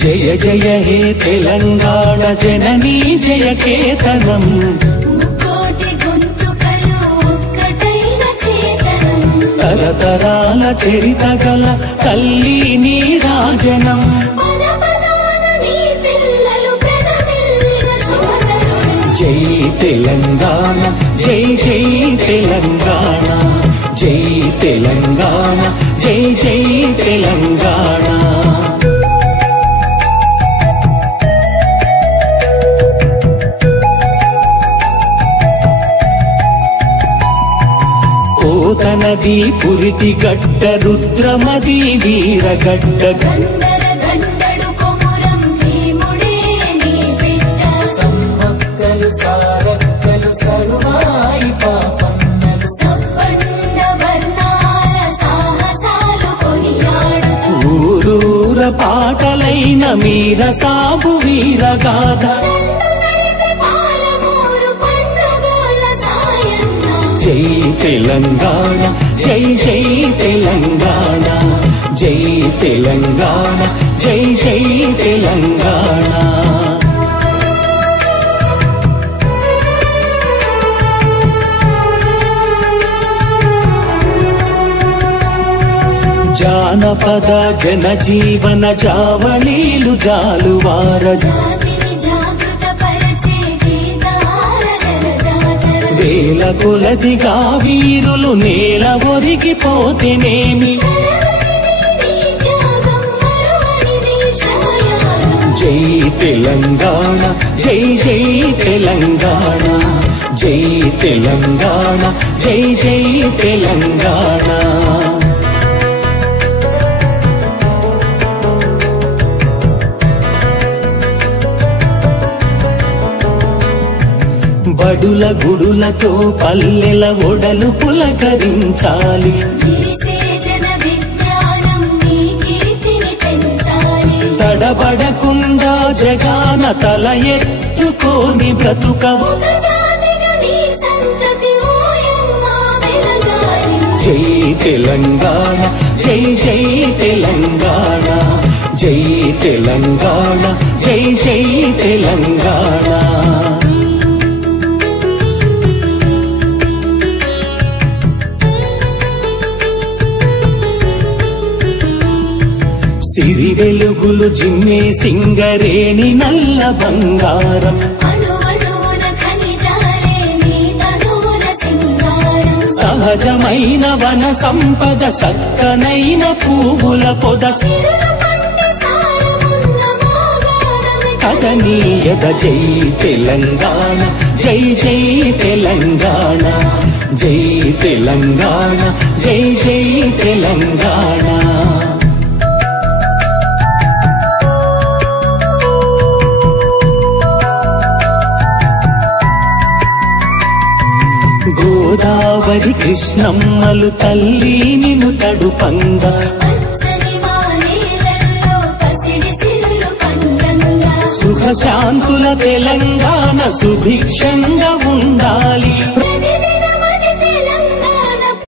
జయ జయ హే తెలంగాణ జననీ జయ కేతనం ముక్కోటి గొంతుకలు ఒక్కటైన చేతనం తరతరాల చరిత గల తల్లి నీ రాజనం పద పదాన నీ పిల్లలు ప్రణమిల్లిన సోదరుడు జై తెలంగాణ జై జై తెలంగాణ జై తెలంగాణ జై జై తెలంగాణ పోతనది పురిటి గడ్డ రుద్రమది వీరగడ్డ గండర గండడు కొమురం భీముడే నీ బిడ్డ సమ్మక్కలు సారక్కలు సరువాయి పాపన్నలు సబ్బండ వర్ణాల సాహసాలు కొనియాడుతూ ఊరూర పాటలైన మీర సాగు వీరగాథ పాలమూరు పండుగల సాయన్న జై తెలంగాణ జై జై తెలంగాణ జై తెలంగాణ జై జై తెలంగాణ జానపద జనజీవన జావళీలు జాలువార జాతిని జాగృత పరిచే గీతాల జనజాతర వేల కొలదిగా వీరులు నేల ఒరిగిపోతేనేమి నీ త్యాగం మరువనిది శమయాగం జై తెలంగాణ జై జై తెలంగాణ జై తెలంగాణ జై జై తెలంగాణ బడుల గుడులతో పల్లెల ఒడలు పులకరించాలి విరిసే జన విజ్ఞానం నీ కీర్తిని పెంచాలి తడబడకుండా జగాన తల ఎత్తుకోని బ్రతుకవు ఒక జాతిగా నీ సంతతి ఓయమ్మ వెలగాలి జై తెలంగాణ జై జై తెలంగాణ జై తెలంగాణ జై జై తెలంగాణ సిరి వెలుగులు జిమ్మే సింగరేణి నల్ల బంగారం అణువణువున ఖనిజాలే నీ తనువున సింగారం సహజమైన వన సంపద సక్కనైన పువ్వుల పొద సిరుల పంట సారమున్న మోగాడమే కదనీయద జై తెలంగాణ జై జై తెలంగాణ జై తెలంగాణ జై జై తెలంగాణ గోదావరి కృష్ణమ్మలు తల్లి నిను తడుపంగా పచ్చని మానేలల్లో పసిడి సిరులు పండంగా సుఖశాంతుల తెలంగాణ సుభిక్షంగా ఉండాలి ప్రతిదిన